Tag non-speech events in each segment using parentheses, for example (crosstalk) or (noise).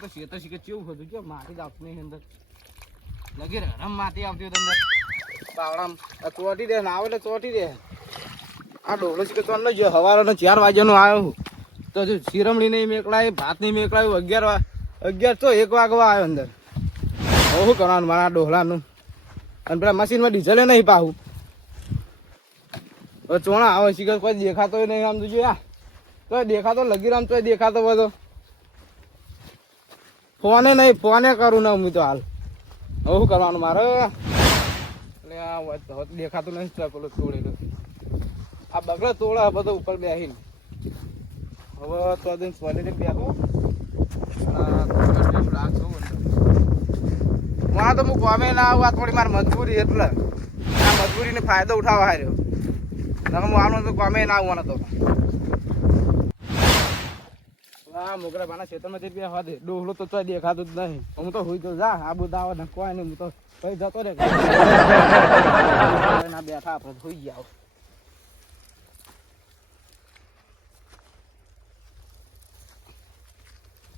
તો શેતર શીખે કેવું હતું કે માટી આવતી નહીં અંદર. લગી રમ માટી આવતી હોય અંદર. પાવડામ આ ચોટી દે, ને આવે એટલે ચોટી દે. આ ડોલો શીખે તો અંદર જો ચાર વાગ્યાનો આવ્યો તો હજુ શિરમણી નહીં મેકળાય, ભાત નહીં મેકળાયું, અગિયાર વા અગિયાર તો એક વાગવા આવ્યો અંદર. શું કરવાનું મારા ડોહલાનું અને પેલા મશીનમાં ડીઝલે નહીં પાવું ચોણા આવે શીખર કોઈ દેખાતો નહીં આમ જોજો યા તો દેખાતો લગી રામ તો દેખાતો બધો. ફોને નહીં, ફોને કરું ને હું તો હાલ. હું કરવાનું મારે? એટલે આ તો દેખાતું તો પેલું તોડેલું. આ બગડે તોડે હવે બધો ઉપર બેસીને હવે તો દિન સોલીને બેહો માં તો હું ગમે ના આવું, આ થોડી મારી મજબૂરી એટલે. આ મજબૂરીને ફાયદો ઉઠાવવા હાર્યો. હું આનું તો ગમે ના આવવાનો તો. આ મોગરા બાના ખેતરમાં જઈ ગયા હોદે તો દેખાતું જ નહીં. હું તો હુઈ તો જા, આ બધા આવા કોઈ ને હું તો કઈ જતો રે ના બેઠા આપણે, હોઈ ગયા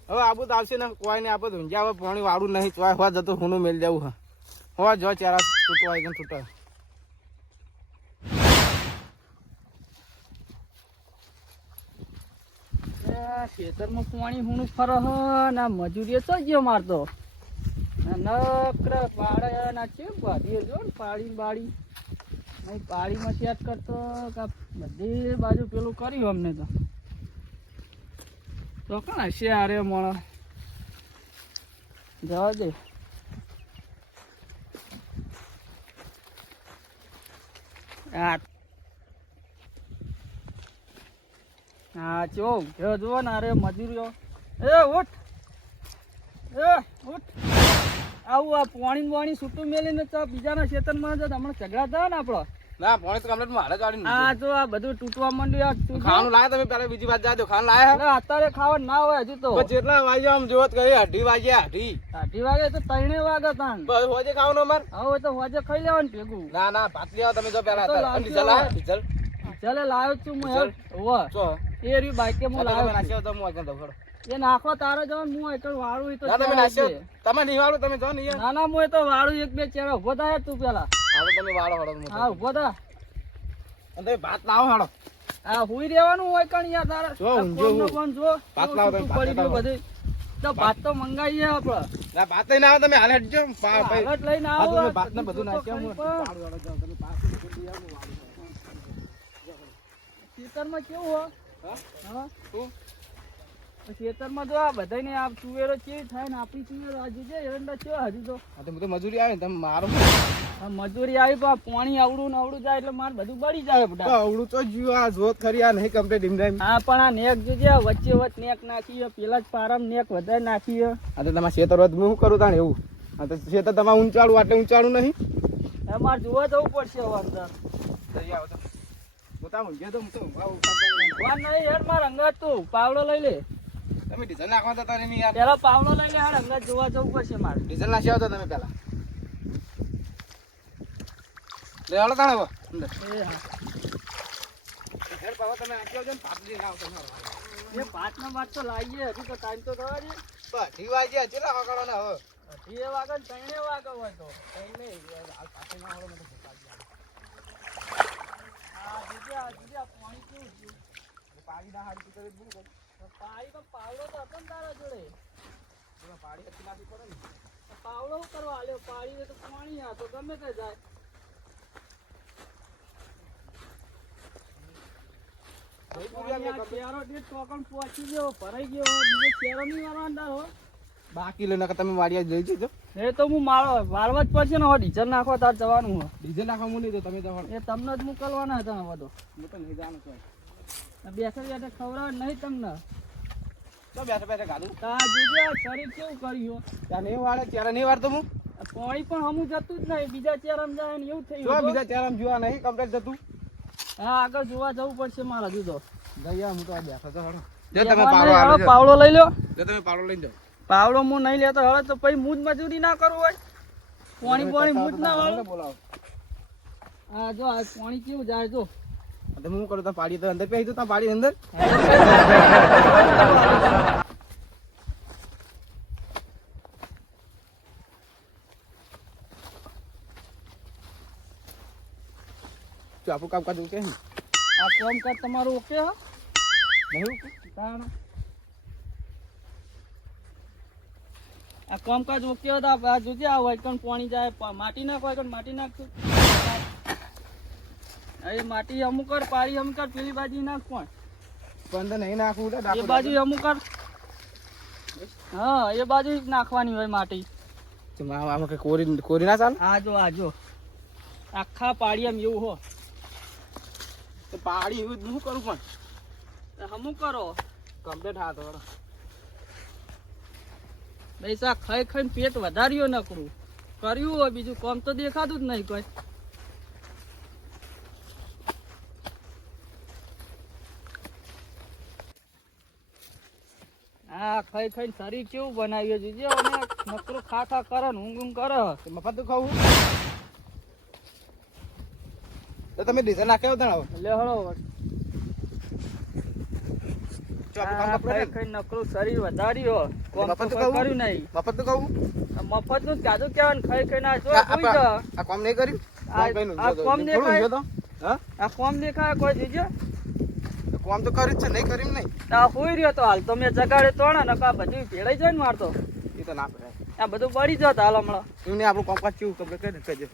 હવે આબુ તો આવશે ને કોઈ નહીં આપણે ઊંઝા હવે પાણી વાળું નહીં, ચોય હોવા જતો હું મેળ જવું હા. હોવા જો ચારા તૂટવાય કે તૂટવા. ખેતરમાં પાણી હુણું ફરે ના મજૂરી તો ગયો મારતો. નકર પાડે છે બાંધીએ જો પાડી બાડી અહીં પાડીમાં સેટ કરતો બધી બાજુ પેલું કર્યું અમને તો. તો કોણ હશે આરે મોણો જવા દે. આ હા ચો ઘેર જુઓ ને અરે મજૂરીઓ એ ઉઠ. એ ઉઠ. આવું આ પાણી ને પાણી મેલીને તો બીજાના ખેતરમાં જ હમણાં ઝઘડા થયા ને આપણો. ના પાણી તો કમ્પ્લીટ મારે જ આ જો આ બધું તૂટવા માંડ્યું ખાવાનું લાયા તમે બીજી વાત જાજો ખાવાનું લાયા અત્યારે ખાવા ના હોય હજુ તો. જેટલા વાગ્યા આમ જોત કરી અઢી વાગ્યા અઢી. અઢી વાગે તો ત્રણે વાગે તાન બસ હોજે ખાવાનું અમાર? હવે તો હોજે ખાઈ લેવાનું ભેગું. ના લેવા તમે જો. અને ડીઝલ લાયા? ડીઝલ? ચાલે લાવ્યો જ છું હું. ચો એ રહ્યું બાઈકે હું લાવ્યો નાખ્યો તો હું આગળ દઉં એ નાખો તારે જવાનું હું એકલ વાળું તો તમે નાખ્યો તમે નહીં વાળો તમે જો ને ના ના હું તો વાળું એક બે ચેડા ઊભો થાય તું પેલા. આ તમે વાળો હળો હા ઊભો થા. અને ભાત લાવો હાડો આ હુઈ રહેવાનું હોય કણ યાર તારે? જો, આ ઊંઘજો કોમનો હું. કોણ જો? ભાત કેવું લાવો તમે, પડી ગયું બધું? તો ભાત. તો મંગાવીએ ના ભાત લઈને આવો તમે હાલ હટજો. પા- લઈને આવો તમે ભાત ને બધું હું. વાળું. ખેતરમાં કેવું હોય? ખેતરમાં તો આ બધાને આ તુવેરો કેવી થાય ને આપણી એરંડા કેવા હજુ તો. તો હું તો મજૂરી આવે ને તમે મારો મજૂરી આવી આ પાણી આવડું ને આવડું જાય એટલે મારે બધું બળી જાય બધા અવળું તો જ્યું આ જોત ખરી આ નહીં કમ્પ્લીટ ઇમરાન હા પણ આ નેક જોજે વચ્ચે વચ્ચે નેક નાખીએ પેલા જ પારામાં નેક વધારે નાખીએ. આ તો તમારા ખેતર હોય હું શું કરું તાણ એવું? આ તો ખેતર તમારે ઊંચાડું આટલે ઊંચાડું નહીં? અમારે જોવા જવું પડશે હવે અંદર. વાન નહીં યાર માર અંગાત તું. પાવડો લઈ લે. તમે ડીઝલ નાખવા તો તારે નહીં યાર. પેલા પાવડો લઈ લે હાર અંગાત જોવા જવું પડશે મારે. ડીઝલ નાખ્યા તો તમે પેલા. લે હાલો તાણે હવે. અંદર. હેડ પાવો તમે નાખી આવજો ને પાપડી ના તમે મારો એ ભાતનો ભાત તો લાવીએ હજુ તો ટાઈમ તો થવા દે. બધી વાગ્યા ચેલા વગાડો ને હવે? અઢીએ વાગે ત્રણે વાગે હોય તો. ત્રણે હાલ ના આવડો મને ભૂખ લાગી આવે. આ જોજે આ જોજે આ પાણી ના હારી કરું પાણી તો પાવડો તો હતો ને તારા જોડે. પાડી હતી નાખી પડે ને. પાવડો શું કરવા આલ્યો? પાણી તો પાણી આ તો ગમે તે જાય. પાણી બાકી લે તમે વાડિયા જઈ જજો. એ તો હું મારો વાળવા જ પડશે ને હવે ડીઝલ નાખવા તાર જવાનું હોય. ડીઝલ નાખવા હું નહીં તમે એ તમને જ મોકલવાના હતા હવે તો. હું તો નહીં જાણું છું બેઠા બેઠા ખવડાવે નહીં તમને. તો બેઠા બેઠા ગાધું તા જોજે શરીર કેવું કર્યું? ત્યાં નહીં વાળે ત્યારે નહીં વાળતો હું? પાણી પણ હમું જતું જ નહીં. બીજા ચેરામ જાય ને એવું થઈ થયું બીજા ચેરામ જોવા નહીં કમ્પ્લેટ જતું હા આગળ જોવા જવું પડશે મારા જુદો જઈએ હું તો બેઠો તો જો તમે. પાવડો લઈ લો જો તમે પાવડો લઈ જાઓ. પાવડો હું નહીં લેતો હવે તો પછી મૂજ મજૂરી ના કરવું હોય. પાણી પાણી મૂજ ના વાળો. બોલાવો. હા જો આ પાણી કેવું જાય જો. તમે હું કરું તમે પાડી અંદર પી દઉં તમે પાડી અંદર. આપણું કામકાજ ઓકે આ કામકાજ તમારું ઓકે હા નહીં ઓકે? આ કામકાજ ઓકે હોય તો આ જોજે આ વાયકણ પાણી જાય માટી નાખ વાયકણ માટી નાખશું. એ માટી અમુક કર પારી અમુક કર પેલી બાજુ નાખ પણ. બંધ નહીં નાખવું એ બાજુ અમુક કર હા એ બાજુ જ નાખવાની હોય માટી. આમાં કોરી કોરી ના ચાલ? આ જો આ જો. આખા એમ એવું હો. તો પાડી એવું શું હું કરું પણ? હમું કરો. કમ્પ્લેટ હા તો. પૈસા ખાઈ ખાઈને પેટ વધાર્યો નકરું. કર્યું હોય બીજું કામ તો દેખાતું જ નહીં કોઈ. હા ખાઈ ખાઈને શરીર કેવું બનાવ્યું છે? અને નકરું ખા ખા કરે ને ઊંઘ ઊંઘ કરે. મફત ખાવું. તો તમે ડીઝલ નાખ્યો હતો? લે હળો ચાપુ આ કામ ખાઈ કપડે ખાઈને નકરું શરીર વધાર્યો મફત તો કોઈ ખાવું? કર્યું નહીં. મફત તો ખાવું? મફતનું જાદુ કેવાનું ખાઈ ખાઈને આ જો આ- આ સુઈ જા. આ કામ નહીં કર્યું? આ- કામ કઈ આ કોમ દેખાય? થોડું ઊંઘ્યો તો? હા? આ કોમ દેખાય કોઈ દીજો? તો તો કર્યું જ છે નહીં કર્યું નહીં? આ હોઈ રહ્યો તો હાલ તો મેં જગાડે તો નકા બધું ભેળાઈ જાય ને મારતો એ તો ના આ બધું બળી જત હાલ હમણાં. એમને આપણું કામકાજ કેવું કમ્પ્લીટ કરી કહેજો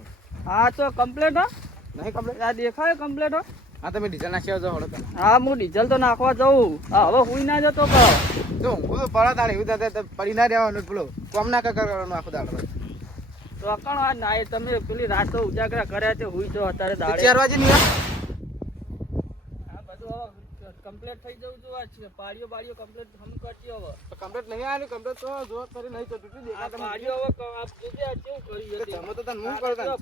હા તો કમ્પ્લેટ હા. નહીં કમ્પ્લીટ? આ દેખાય કમ્પ્લેટ હા. હા તમે ડીઝલ નાખ્યા જાવ હળો હા હું ડીઝલ તો નાખવા જઉં. હવે હુઈ ના જતો કહો તો હું તો પડે તાણે એવું થાય તો પડી ના રહેવાનું પેલો કોમ ના કર કરવાનું આખો દાડો. તો અકણ આ ના તમે પેલી રાતો ઉજાગરા કર્યા છે હુઈ જો અત્યારે તો દાડે. ચાર વાગે નહીં? આ બધું હવે કમ્પ્લેટ થઈ જવું જો પાડીઓ બાડીઓ કમ્પ્લેટ હમ કરતી હવે. કમ્પ્લીટ નહીં આવ્યું કમ્પ્લીટ તો જો કરી નહીં તો તૂટી દેખા તમે પાડીઓ હવે આપ જોજે આ કેવું કરી તો છે. તો તને હું કરતા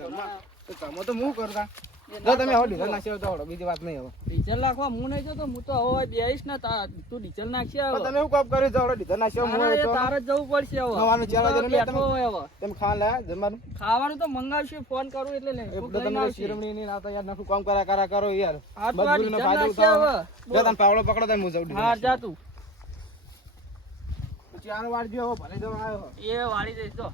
તમે તો હું કરતા? જો તમે હવે ડીઝલ જો. તો હળો બીજી વાત નહીં હવે. ડીઝલ નાખવા હું નહીં જતો હું તો હવે બેહીશ ને તું ડીઝલ નાખશે પણ તમે એવું કામ કર્યું તો ડીઝલ નાખ્યો હું તો તારે જવું પડશે હવે. નવાનું ચાર હું તો વાગે બેઠો હોય હવે. તમે ખાવા લાયા જમવાનું. ખાવાનું તો મંગાવશે ફોન કરું એટલે બધા લઈને તમે શિરમણી ની નાતા યાર નાખું કામ કરા કરા કરો યાર. હા તો ડીઝલ ફાયદો નાખશે જો તને પાવડો પકડો તને હું જાઉં હા જા તું. પછી આનો વાર જો હવે ભલે જવા આવ્યો એ વાળી દઈશ તો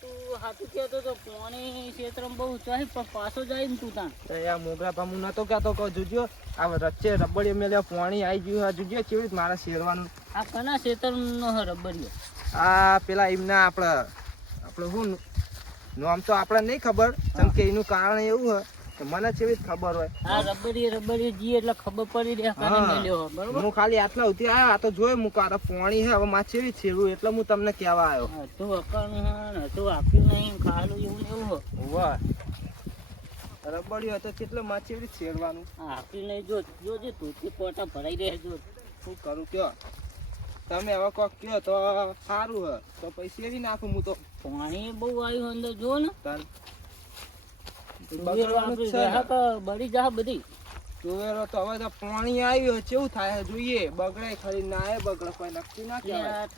તું હાથું કહેતો તો પોણી ક્ષેત્રમાં બહુ ચાહી પણ પાછો જાય ને તું તાણ. તો મોગરા નતો કહેતો કહો જોજો આ વચ્ચે રબડી મેલ્યા પોણી આવી ગયું આ જોજો કેવી રીતે મારા શેરવાનું? આ કના ક્ષેત્રનો હ રબરિયો આ પેલા એમના આપણે આપણે શું નામ તો આપણે નહીં ખબર કેમ કે એનું કારણ એવું કે મને કેવી ખબર હોય. આ રબરી રબરી જી એટલે ખબર પડી રહ્યા કાને હા. બરોબર? હું ખાલી આટલા આ તો જોઈ હું કારો પાણી હવે માં છેડું એટલે હું તમને કહેવા આવ્યો. તો ને તો આપ્યું નહીં ખાલું એવું એવું વાહ રબડી હોય તો કેટલો માં છેડવાનું આપી નહીં જો જોજે તું તે પોટા ભરાઈ રહે જો. શું કરું કયો? તમે હવે કોક કયો તો સારું હે તો પૈસા એવી નાખું હું તો. પાણી બહુ આવ્યું અંદર જો ને. તન બગડવાનું બગડવાનું જ છે છે હા કે બળી જા બધી. જોવેરો તો હવે તો પાણી આવ્યું કેવું થાય જોઈએ. બગડે ખરી ના બગડે કોઈ નક્કી ના કહેવાય.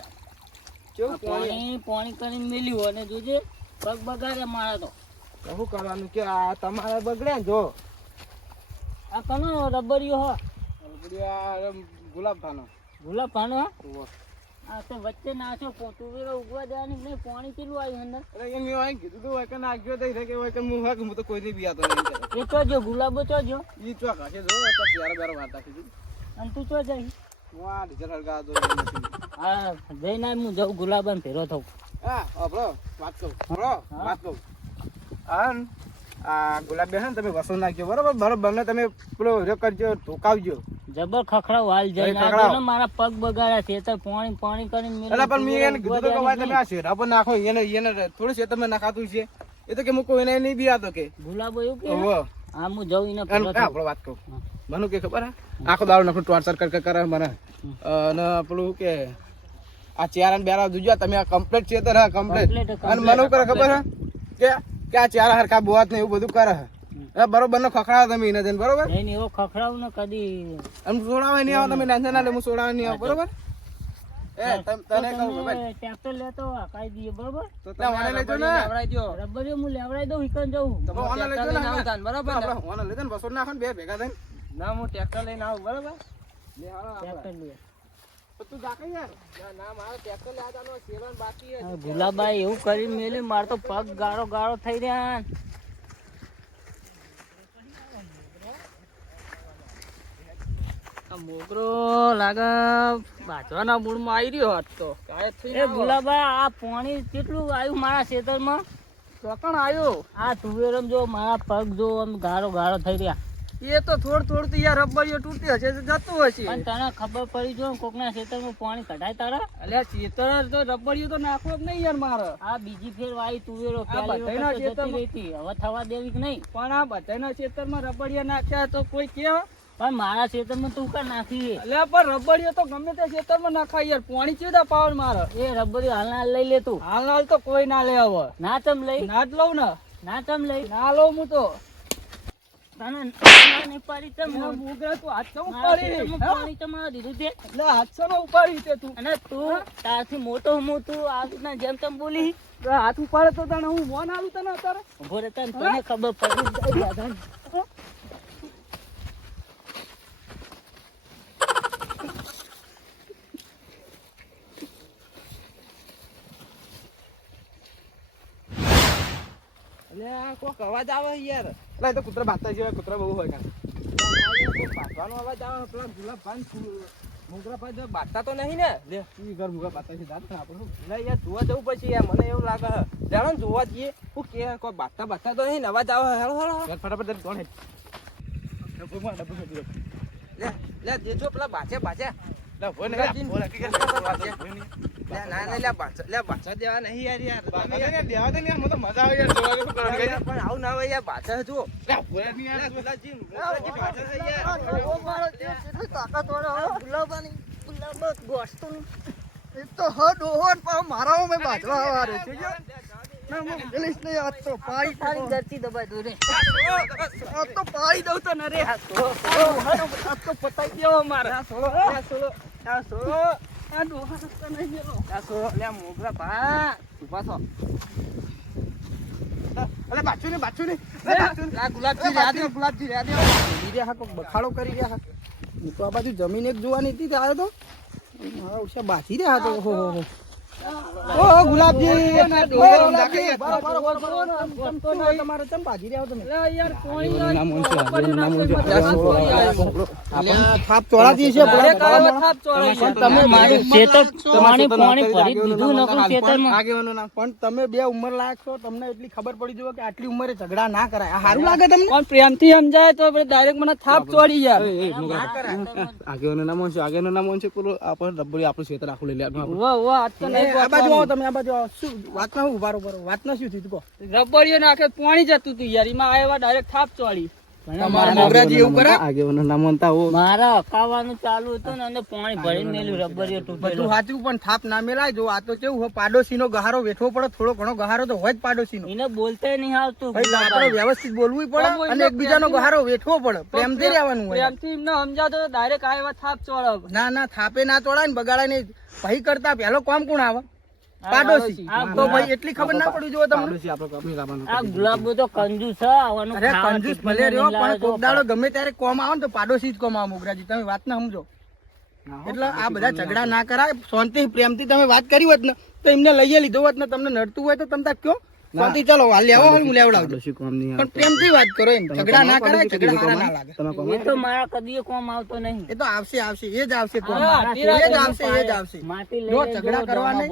કેવું પાણી પાણી પાણી કરીને મેલ્યું અને જોજે પગ બગાડે મારા તો. શું કરવાનું? કે આ તમારે બગડે જો. આ કનો રબડિયો હો? રબડી આ ગુલાબ ભાનો. ગુલાબ ભાનો હો? આ તો વચ્ચે નાખ્યો પો- તુવેરો ઉગવા દેવાની નહીં પાણી કેટલું આવ્યું અંદર. અરે એમ એવું હોય કીધું તું હોય કે નાખ્યો તો રે કે હોય કે હું હોય હું તો કોઈ નહીં બિયાતો નહીં એ તો જો ગુલાબો તો જો. ઈ જો તો બેરો વાત દીધી અને તું તો જઈ હું આ ડીઝલ હળગા દો નથી. હા હું જાઉં ગુલાબાને ભેરો થઉં. હા આપણો વાત કહું આપણો વાત કહું હા ને, આ ગુલાબ બેન ને તમે વસો નાખજો બરોબર? બરોબર બંને તમે પેલો કરજો ઢોકાવજો. જબર ખખડાવ હાલ જઈને. ને મારા પગ બગાડ્યા છે તો પાણી પાણી કરીને. એટલે પણ મેં એને કીધું કે ભાઈ તમે આ શેરા પર નાખો એને એને થોડું છે તમે નાખાતું છે. એ તો કે હું કોઈને નહીં બિયાતો કે. ગુલાબો એવું કે? હા હું જઉં એને આપણો વાત કહું. મને કે ખબર હે? આખો દારૂ નખું ટોર્ચર કર કર મને. અને પેલું કે આ ચાર અને બેરા જોજો તમે આ કમ્પ્લીટ છે તો કમ્પ્લીટ અને મને કરે ખબર હે? કે કે આ ચાર હરખા બોવાત ને એવું બધું કરે હે? એ બરોબર નો ખખડાવો તમે એને જઈને બરોબર? નહીં નહીં, એવો ખખડાવ ને કદી. અને સોડાવે નહીં આવો તમે ટેન્શન ના લે હું સોડાવે નહીં આવો બરોબર? એ તને કહું ખબર ટ્રેક્ટર લેતો કાઈ દઈએ બરોબર? તો તમે ઓને ને. લેવડાઈ દો રબર હું લેવડાઈ દઉં ઈકન જવું તમે ઓને લઈ જાઓ ને બરોબર આપણે ઓને લેજો ને બસો ના ખાન બે ભેગા થઈને. ના હું ટ્રેક્ટર લઈને આવું બરોબર? લે હાલો ટ્રેક્ટર લઈએ તો તું જાકે યાર. ના ના મારો ટ્રેક્ટર લેવા જવાનો શેરવાન બાકી હે આ ગુલાબાઈ એવું કરી મેલી માર તો પગ ગાળો ગાળો થઈ રહ્યા મોગરો લાગે બાજવાના મૂળમાં આવી રહ્યો હોત તો. એ ગુલાબા આ પાણી કેટલું આવ્યું મારા ખેતરમાં? ચોકણ આવ્યો. આ તુવેરમ જો મારા પગ જો આમ ગારો ગારો થઈ રહ્યા. એ તો થોડું થોડું તો યાર રબડીઓ તૂટતી હશે જતું હશે. પણ તને ખબર પડી જો કોકના ખેતરમાં પાણી કઢાય તારા? એટલે ખેતર તો રબડીઓ તો નાખવો જ નહીં યાર મારે. આ બીજી ફેર વાઈ તુવેરો હતી. હવે થવા દેવી કે નહીં? પણ આ બધાના ખેતરમાં રબડીયા નાખ્યા તો કોઈ કે પણ મારા ખેતરમાં તું કા નાખી એટલે પણ રબડીઓ તો ગમે તે ખેતરમાં નાખાય યાર. પાણી ચેડા પાવર મારે. એ રબડી હાલ ના લઈ લે તું. હાલ હાલ તો કોઈ ના લે હવે. ના તમ લઈ. ના જ લઉં ને. ના તમ લઈ. ના લઉં હું તો. તને પાડી ચમ મોગરા તું હાથ ઉપાડી પાણી તમારે દીધું છે. એટલે હાથ ચમ ઉપાડી તે તું. અને તું તારથી મોટો હું તું આ રીતના જેમ તેમ બોલી. હાથ ઉપાડે તો તને હું મોન આવું અત્યારે? તને ખબર પડી. એટલે આ કોક અવાજ આવે યાર. એટલે એ તો કૂતરા બાતા જેવા કૂતરા બહુ હોય કાં બાતવાનો અવાજ આવે પેલા ગુલાબ પાન મોગરા પાસે જો બાતા તો નહીં ને. લે ઈ ઘર મુગરા બાતા છે દાંત આપણું. લે યાર જોવા જવું પછી યાર મને એવું લાગે ચાલો ને જોવા જઈએ. હું કે કોઈ બાતા બાતા તો નહીં ને અવાજ આવે હેલો હેલો ફટાફટ કોણ હે ડબ્બુ માં ડબ્બુ માં દીધો. લે લે દેજો પેલા બાચે બાચે લે હોય ને હોય કે લે ના ના લે લે બાચા દેવા નહીં યાર યાર ને દેવા દે યાર મને તો મજા આવે યાર પણ આવું ના હોય યાર બાચા જો લે ભોયની યાર ગુલાજી ગુલાજી બાચા છે યાર તારી ધરતી દબાઈ દો રે પાડી દઉં તને રે આ તો પતાઈ દેવો મારે આ સોળો આ સોળો સોળો રસ્તા નહીં ગયેલો. આ સોળો લે મોગરા ભા ઊભા થો અલે બાચુ ને બાચુ ને લે બાચુ આ ગુલાબજી રહ્યા દે, ગુલાબજી રહ્યા દે. કરી રહ્યા હા કોક બખાડો કરી રહ્યા હા તો આ બાજુ જમીન એક જોવાની હતી તે આવ્યો તો મારા ઉછા બાચી રહ્યા તો ઓહો હો હો ઓ ગુલાબજી. તમારે ચમ રહ્યા તમે? લે પાણી. થાપ છે. તમે મારું ખેતર પાણી પાણી ભરી દીધું નકરું ખેતરમાં આગેવાનું નામ. પણ તમે બે ઉંમર લાયક છો તમને એટલી ખબર પડી જુઓ કે આટલી ઉંમરે ઝઘડા ના કરાય. સારું લાગે તમને? પણ પ્રેમથી સમજાય તો ડાયરેક્ટ મને થાપ ચોડી યાર. આગેવાનું નામ છે આગેવાનું નામ છે પેલું આપણે રબડી આપણું ક્ષેત્ર આખું લઈ લેવાનું વાહ વાહ આજ તો નહીં આ બાજુ આવો તમે આ બાજુ આવો. શું વાતમાં હું ઉભારો વાતમાં શું થયું કહો રબડીઓ નાખે પાણી જતું હતું યાર એમાં આવ્યા ડાયરેક્ટ થાપ ચોડી એવું મારા ચાલુ હતું ને પાણી બધું સાચું થાપ ના મેલાય. જો આ તો કેવું હોય પાડોશીનો ગહારો વેઠવો પડે થોડો ઘણો ગહારો તો હોય જ પાડોશીનો. એને બોલતે નહીં આવતું આપણે વ્યવસ્થિત બોલવું પડે અને એકબીજાનો ગહારો વેઠવો પડે. પ્રેમથી રહેવાનું હોય. પ્રેમથી એમને સમજાવતો તો ડાયરેક્ટ આવ્યા થાપ ચોળાવ. ના ના થાપે ના ચોળાય ને બગાડાય ને ભાઈ કરતા પેલો કોમ કોણ આવે? પાડોશી. તો ભાઈ એટલી ખબર ના પડી જો તમને? આ ગુલાબ તો કંજૂસ છે આવવાનું અરે કંજૂસ ભલે રહ્યો પણ લાવે તો કોક દાડો ગમે ત્યારે કોમ આવે ને તો પાડોશી જ કોમ આવે મોગરાજી. તમે વાત ના સમજો. એટલે આ બધા ઝઘડા ના કરાય શાંતિ પ્રેમથી તમે વાત કરી હોત ને તો એમને લઈએ લીધો હોત ને તમને નડતું હોય તો તમે તાર કયો શાંતિ ચાલો હાલ લેવો હોય હું લેવડાવજો પણ પ્રેમથી વાત કરો એમ. ઝઘડા ના કરાય ઝઘડા સારા ના લાગે. એ તો મારા કદી કોમ આવતો નહીં. એ તો આવશે આવશે એ જ આવશે કોમ એ જ આવશે એ જ આવશે. જો ઝઘડા કરવા નહીં.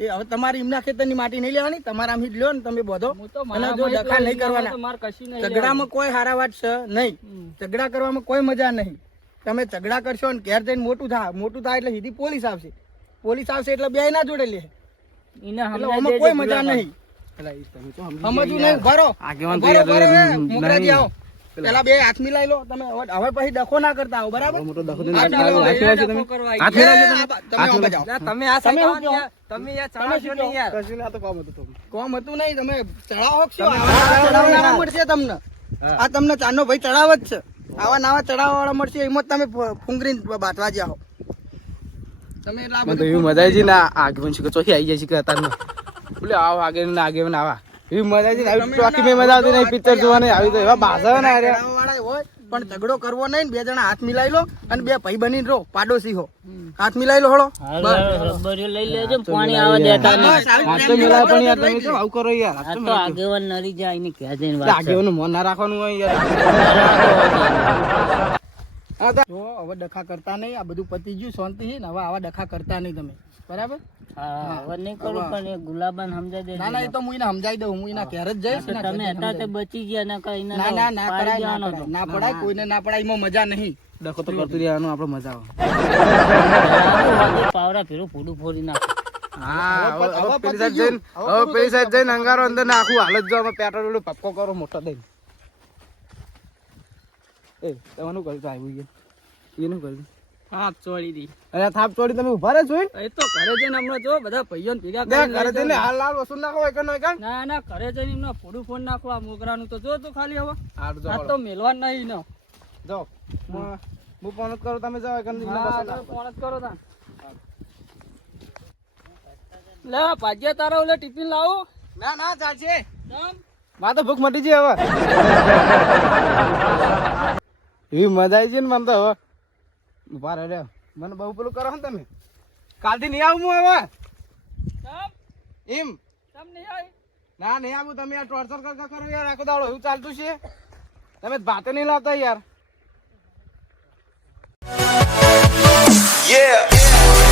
એ હવે તમારી એમના ખેતરની માટી નહીં લેવાની તમારા આમ લ્યો ને તમે બધો. હું અને જો ડખા નહીં કરવાના. ઝઘડામાં કોઈ હારા વાત છે નહીં. ઝઘડા કરવામાં કોઈ મજા નહીં. તમે ઝઘડા કરશો ને ઘેર જઈને મોટું થાય મોટું થાય એટલે સીધી પોલીસ આવશે. પોલીસ આવશે એટલે બે ના જોડે લે. કોઈ મજા. નહીં. સમજવું નહીં ભરો. ભરો ભરો મોગરાજી આવો. પેલા બે હાથ મિલાઈ લો. તમે હવે હવે પછી ડખો ના કરતા આવો બરાબર? હાથ મિલાવો. હાથ મિલાવો. ડખો તમે. તમે આ તમે સાઈડ શું કહો? આવો ને, તમે યાર. કશું ના તો નહીં હતું યાર કોમ હતું નહીં તમે ચડાવો છો ચડાવનારા મળશે તમને. આ તમને ચાનો ભાઈ ચડાવ જ છે. આવા નવા ચડાવવા વાળા મળશે એમાં જ તમે ફુ- બાટવા જાઓ. તમે મજા આવી ને આગમન છે ચોથી આવી જાય છે કે અત્યારમાં બોલે આવો આગેવન આગેવન આવા. એવી મજા આવી આવી ચોકી મેં મજા આવતી નહીં પિક્ચર જોવાની આવી તો એવા બાજા ને અરે પણ ઝઘડો કરવો નહીં ને બે જણા હાથ મિલાઈ લો અને બે ભાઈ બની રહો પાડોશી હો. હાથ મિલાઈ લો હળો. હાલ, હાલ, રબરીઓ લઈ લેજો પાણી આવવા દેતા નહીં. બસ, આવી હાથ તો મિલાય પણ યાર કરો, તમે લઈ આવું કરો યાર? આ તો આગેવાન નરી જાય ને જઈને વાત રાખવાનું હોય યાર. હવે ડખા કરતા નહીં આ બધું પતી ગયું શાંતિ છે ને હવે આવા ડખા કરતા નહીં તમે. બરાબર? હા હવે પણ એ ગુલાબાને સમજાઈ દેજો ના ના એ તો હું એને સમજાવી દઉં હું એના ઘેર જ જઈશ તમે હતા તે બચી ગયા ને કઈ ના ના ના કરાય ના ના કરાય ના પડાય કોઈને ના પડાય એમાં મજા નહીં. ડખો તો કરતું રહેવાનું આપણે મજા આવે. પાવડા ફેરું ફૂડું ફોડી નાખ. હા હવે હવે પેલી સાઈડ જઈને હવે પેલી સાઈડ જઈને અંગારો અંદર નાખું હાલ જ જો અમે પેટ્રોલ પપ્પો કરો મોટો દઈને. એ તમારું આવ્યું છે એનું કર્યું હા ચોળી દી. અરે થાપ ચોડી તમે ઊભા રહે એ? તો ઘરે જઈને હમણાં જો બધા ભાઈઓને ભેગા કરીને ઘરે જઈને હાલ હાલ વસૂલ નાખો એક નો એક ના ના ઘરે જઈને એમને ફોડું ફોન નાખવા આ મોગરાનું તો જો તો ખાલી હવે. આ તો મેલવા નહીં ને જો હું- ફોન જ કરું તમે જાઓ એક. ફોન જ કરો તા લે ભાજ્યા તારા ઓલે ટિફિન લાવો. ના ના ચાલશે. મા માં તો ભૂખ મટી છે હવે. (laughs) એવી મજા આવી છે ને મને તો હવે. ઊભા રહે રે. મને બહુ પેલું કરો ને તમે. કાલથી નહીં આવું હું હવે. એમ? કેમ નહીં આવી? ના નહીં આવું. તમે આ ટોર્ચર કરતા કર કરો યાર. આખો દાડો એવું ચાલતું છે. તમે ભાતે નહીં લાવતા યાર. Yeah.